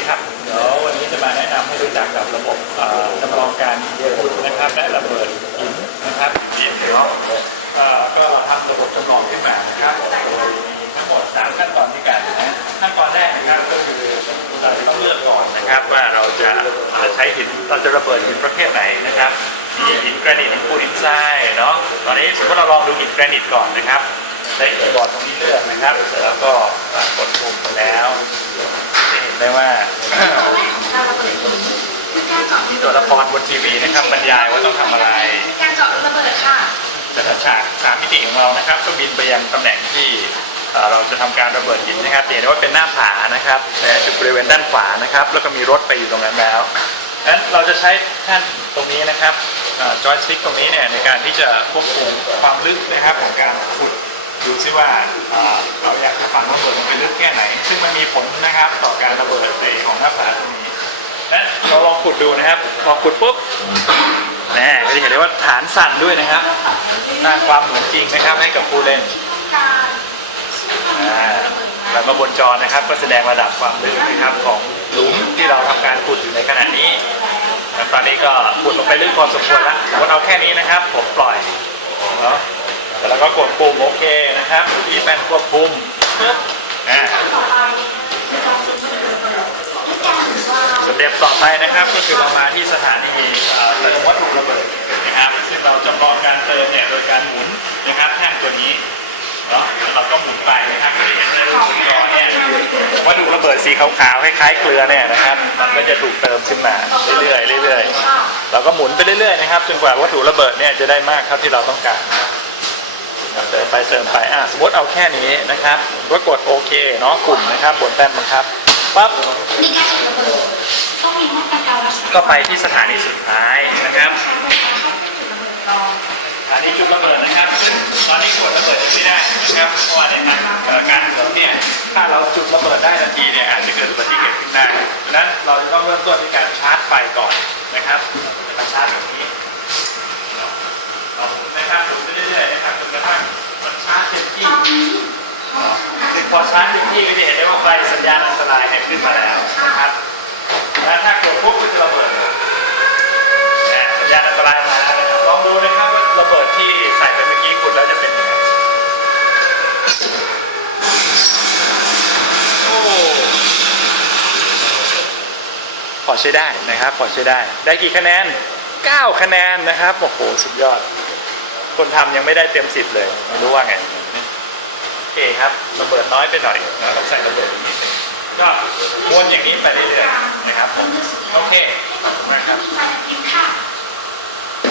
ดีครับ เดี๋ยววันนี้จะมาแนะนำให้รู้จักกับระบบจำลองการขุดนะครับ และระเบิดหินนะครับหินเนาะเอ่อก็ทำระบบจำลองขึ้นมานะครับโดยมีทั้งหมด3ขั้นตอนด้วยกันนะขั้นตอนแรกนะครับก็คือเราจะต้องเลือกก่อนนะครับว่าเราจะใช้หินเราจะระเบิดหินประเภทไหนนะครับมีหินแกรนิตหินปูนหินทรายเนาะตอนนี้สมมติเราลองดูหินแกรนิตก่อนนะครับใช้คีย์บอร์ดตรงนี้เลือกนะครับแล้วก็กดปุ่มแล้ว ได้ว่าตอนแรกของการระเบิดหินคือการเจาะมีตัวละครบนทีวีนะครับบรรยายว่าต้องทำอะไรคือการเจาะระเบิดค่ะแต่ละฉากสามมิติของเรานะครับก็บินไปยังตำแหน่งที่เอ่อเราจะทำการระเบิดหินนะครับจะเห็นได้ว่าเป็นหน้าผานะครับนะจุดบริเวณด้านขวานะครับ แล้วก็มีรถไปอยู่ตรงนั้นแล้วนั้นเราจะใช้แท่านตรงนี้นะครับจอยสติ๊กตรงนี้เนี่ยในการที่จะควบคุมความลึกนะครับของการขุดดูซิว่าเอ่อเราอยากจะฟังระเบิดมันไปลึกแค่ไหน ดูนะครับ พอขุดปุ๊บแน่ก็จะเห็นได้ว่าฐานสั่นด้วยนะครับสร้างความเหมือนจริงนะครับให้กับผู้เล่นการอ่าแล้วก็บนจอนะครับ ก็แสดงระดับความลึกนะครับของหลุมที่เราทำการขุดอยู่ในขณะนี้แล้วตอนนี้ก็ขุดลงไปลึกพอสมควรแล้วสมมติเอาแค่นี้นะครับ ผมปล่อยเนาะแล้วก็กดปุ่มโอเคนะครับที่แป้นควบคุมปึ๊บอ่า ต่อไปในการฝึกระเบิดด้วยการถือว่า สเต็ปต่อ ไปนะครับก็คือเรามาที่สถานีเติมวัตถุระเบิดนะครับซึ่งเราจำลองการเติมเนี่ยโดยการหมุนนะครับแท่งตัวนี้เนาะเราก็หมุนไปนะครับจะเห็นในรูปจอเนี่ยวัตถุระเบิดสีขาวๆคล้ายๆเกลือเนี่ยนะครับ มันก็จะถูกเติมขึ้นมาเรื่อยๆเรื่อยๆเราก็หมุนไปเรื่อยๆนะครับจนกว่าวัตถุระเบิดเนี่ยจะได้มากเท่าที่เราต้องการเติมไปเติมไปอะสมมติเอาแค่นี้นะครับก็กดโอเคเนาะกลุ่มนะครับบนแป้นบังคับปั๊บ การรักษาก็ไปที่สถานีสุดท้ายนะครับใช้บริการเข้าจุดระเบิดก่อนสถานีจุดระเบิดนะครับซึ่งตอนนี้กดระเบิดยังไม่ได้นะครับเพราะว่าในทางเอ่อการเมืองเนี่ยถ้าเราจุดระเบิดได้ทันทีเนี่ยอาจจะเกิดอุบัติเหตุขึ้นได้ดังนั้นเราจะต้องเริ่มต้นด้วยการชาร์จไฟก่อนนะครับจะชาร์จแบบนี้เราหมุนนะครับหมุนไปเรื่อยๆนะครับจนกระทั่งมันชาร์จเต็มที่ตอนนี้เขาทำการคือพอชาร์จเต็มที่ก็จะเห็นได้ว่าไฟสัญญาณอันตรายเนี่ยขึ้นมาแล้วนะครับ พอใช้ได้นะครับพอใช้ได้ ได้กี่คะแนน 9 คะแนนนะครับโอ้โหสุดยอด คนทำยังไม่ได้เต็มสิบเลยไม่รู้ว่าไงโอเคครับระเบิดน้อยไปหน่อยนะต้องใส่ระเบิดนิดนึงก็วนอย่างนี้ไปเรื่อยๆนะครับโอเคนะครับ